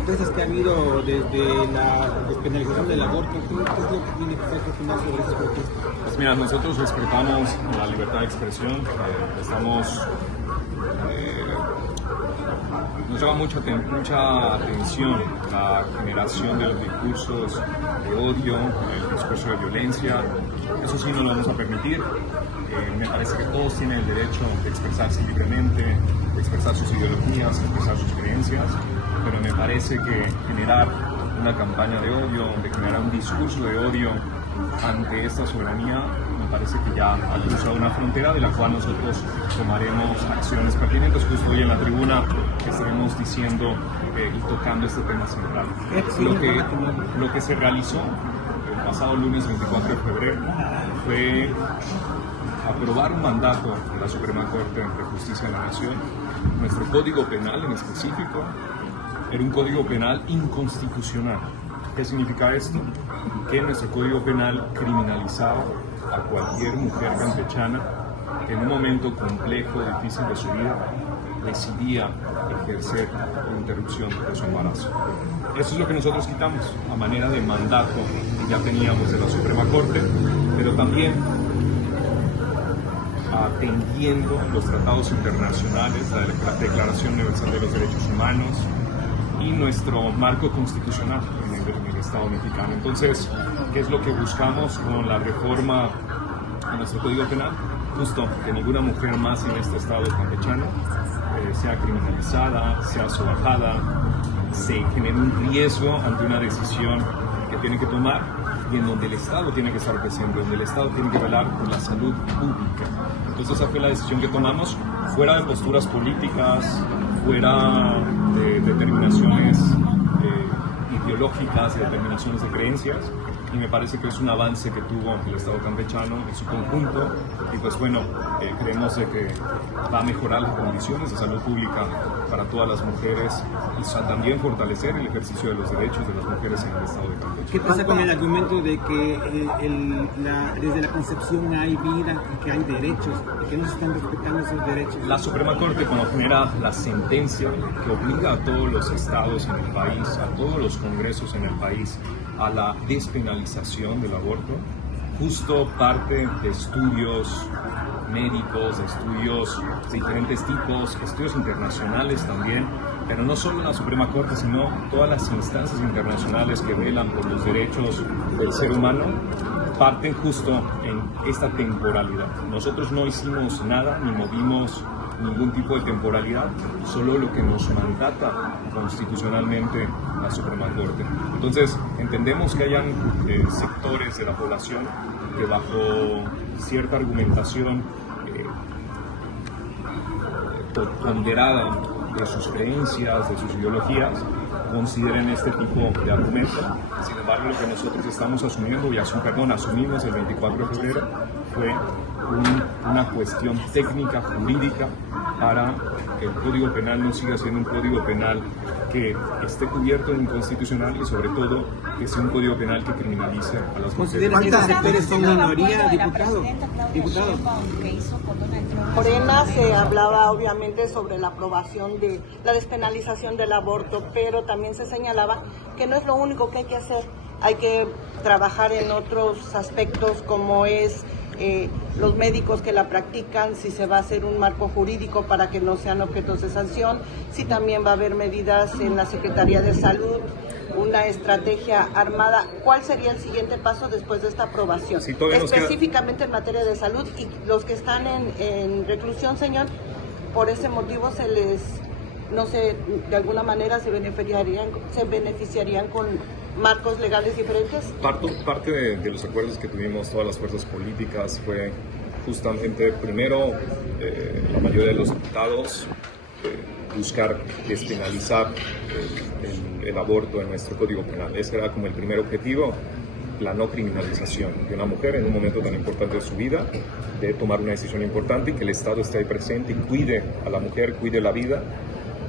protestas que ha habido desde la despenalización del aborto, ¿qué es lo que tiene que hacer opinar sobre esas protestas? Pues mira, nosotros respetamos la libertad de expresión, nos llama mucha atención la generación de los discursos de odio, el discurso de violencia. Eso sí no lo vamos a permitir. Me parece que todos tienen el derecho de expresarse libremente, de expresar sus ideologías, de expresar sus creencias, pero me parece que generar una campaña de odio, de generar un discurso de odio ante esta soberanía, me parece que ya ha cruzado una frontera de la cual nosotros tomaremos acciones pertinentes. Justo hoy en la tribuna estaremos diciendo y tocando este tema central. Lo que se realizó el pasado lunes 24 de febrero fue aprobar un mandato de la Suprema Corte de Justicia de la Nación. Nuestro Código Penal en específico era un Código Penal inconstitucional. ¿Qué significa esto? Que nuestro Código Penal criminalizaba a cualquier mujer campechana que en un momento complejo, difícil de su vida, decidía ejercer la interrupción de su embarazo. Eso es lo que nosotros quitamos a manera de mandato que ya teníamos de la Suprema Corte, pero también atendiendo los tratados internacionales, la Declaración Universal de los Derechos Humanos y nuestro marco constitucional en el Estado mexicano. Entonces, ¿qué es lo que buscamos con la reforma a nuestro Código Penal? Justo que ninguna mujer más en este Estado campechano sea criminalizada, sea sobajada, se genere un riesgo ante una decisión que tiene que tomar y en donde el Estado tiene que estar presente, donde el Estado tiene que velar por la salud pública. Entonces esa fue la decisión que tomamos, fuera de posturas políticas, fuera de determinaciones ideológicas, de determinaciones de creencias, y me parece que es un avance que tuvo el Estado campechano en su conjunto, y pues bueno, creemos de que va a mejorar las condiciones de salud pública para todas las mujeres y también fortalecer el ejercicio de los derechos de las mujeres en el Estado de Campeche. ¿Qué pasa con el argumento de que desde la concepción hay vida y que hay derechos y que no se están respetando esos derechos? La Suprema Corte, cuando genera la sentencia que obliga a todos los estados en el país, a todos los congresos en el país, a la despenalización del aborto, justo parte de estudios médicos, de estudios de diferentes tipos, estudios internacionales también, pero no solo la Suprema Corte, sino todas las instancias internacionales que velan por los derechos del ser humano, parten justo en esta temporalidad. Nosotros no hicimos nada, ni movimos ningún tipo de temporalidad, solo lo que nos mandata constitucionalmente la Suprema Corte. Entonces, entendemos que hayan sectores de la población que bajo cierta argumentación ponderada de sus creencias, de sus ideologías, consideren este tipo de argumentos. Sin embargo, lo que nosotros estamos asumiendo, asumimos el 24 de febrero, fue una cuestión técnica, jurídica, para que el Código Penal no siga siendo un Código Penal que esté cubierto de inconstitucional y sobre todo que sea un Código Penal que criminalice a las mujeres. ¿Considera que esos sectores son minoría, diputado? Morena se hablaba obviamente sobre la aprobación de la despenalización del aborto, pero también se señalaba que no es lo único que hay que hacer, hay que trabajar en otros aspectos como es los médicos que la practican, si se va a hacer un marco jurídico para que no sean objetos de sanción, si también va a haber medidas en la Secretaría de Salud, una estrategia armada. ¿Cuál sería el siguiente paso después de esta aprobación? Sí, específicamente en materia de salud, y los que están en reclusión, señor, por ese motivo se les, no sé, de alguna manera se beneficiarían con marcos legales diferentes. Parte de los acuerdos que tuvimos todas las fuerzas políticas fue justamente, primero, la mayoría de los diputados buscar despenalizar el aborto en nuestro Código Penal. Ese era como el primer objetivo, la no criminalización de una mujer en un momento tan importante de su vida, de tomar una decisión importante y que el Estado esté ahí presente y cuide a la mujer, cuide la vida.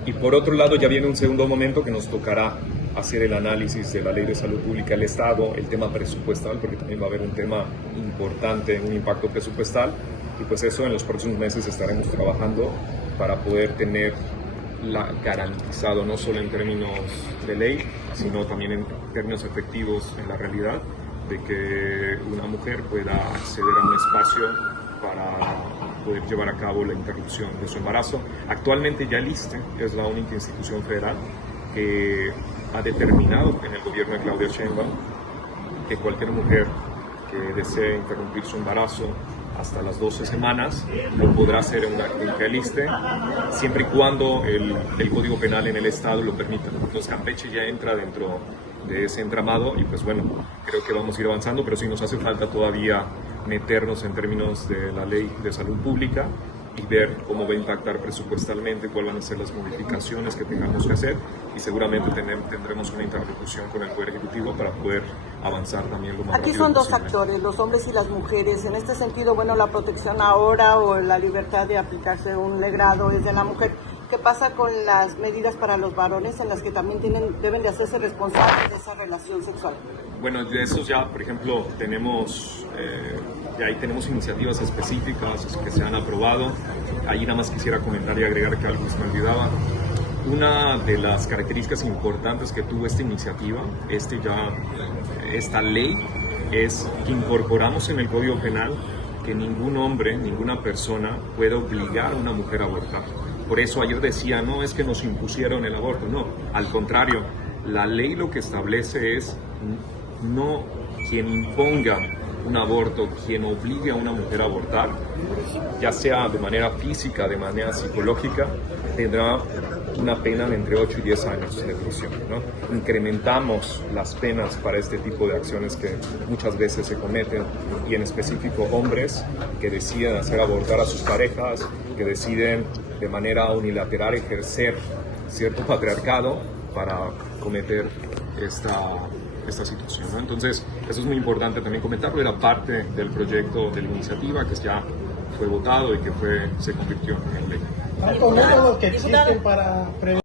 Y por otro lado ya viene un segundo momento que nos tocará hacer el análisis de la Ley de Salud Pública del Estado, el tema presupuestal, porque también va a haber un tema importante, un impacto presupuestal, y pues eso en los próximos meses estaremos trabajando para poder tener garantizado no solo en términos de ley, sino también en términos efectivos en la realidad, de que una mujer pueda acceder a un espacio para poder llevar a cabo la interrupción de su embarazo. Actualmente ya el ISSSTE es la única institución federal que ha determinado en el gobierno de Claudia Sheinbaum que cualquier mujer que desee interrumpir su embarazo hasta las 12 semanas lo podrá hacer en una clínica del ISSSTE, siempre y cuando el Código Penal en el Estado lo permita. Entonces Campeche ya entra dentro de ese entramado y pues bueno, creo que vamos a ir avanzando, pero sí nos hace falta todavía meternos en términos de la Ley de Salud Pública y ver cómo va a impactar presupuestalmente, cuáles van a ser las modificaciones que tengamos que hacer, y seguramente tendremos una interlocución con el Poder Ejecutivo para poder avanzar también lo más Aquí rápido son dos posible. actores, los hombres y las mujeres. En este sentido, bueno, la protección ahora o la libertad de aplicarse un legrado es de la mujer. ¿Qué pasa con las medidas para los varones en las que también deben de hacerse responsables de esa relación sexual? Bueno, de esos ya, por ejemplo, tenemos iniciativas específicas que se han aprobado. Ahí nada más quisiera comentar y agregar que algo se me olvidaba. Una de las características importantes que tuvo esta iniciativa, esta ley, es que incorporamos en el Código Penal que ningún hombre, ninguna persona puede obligar a una mujer a abortar. Por eso ayer decía, no es que nos impusieron el aborto, no, al contrario, la ley lo que establece es no quien imponga un aborto, quien obligue a una mujer a abortar, ya sea de manera física, de manera psicológica, tendrá una pena de entre 8 y 10 años de prisión, ¿no? Incrementamos las penas para este tipo de acciones que muchas veces se cometen, y en específico hombres que deciden hacer abortar a sus parejas, que deciden de manera unilateral ejercer cierto patriarcado para cometer esta situación, ¿no? Entonces, eso es muy importante también comentarlo. Era parte del proyecto de la iniciativa que ya fue votado y que se convirtió en ley. Con métodos que existen para prevenir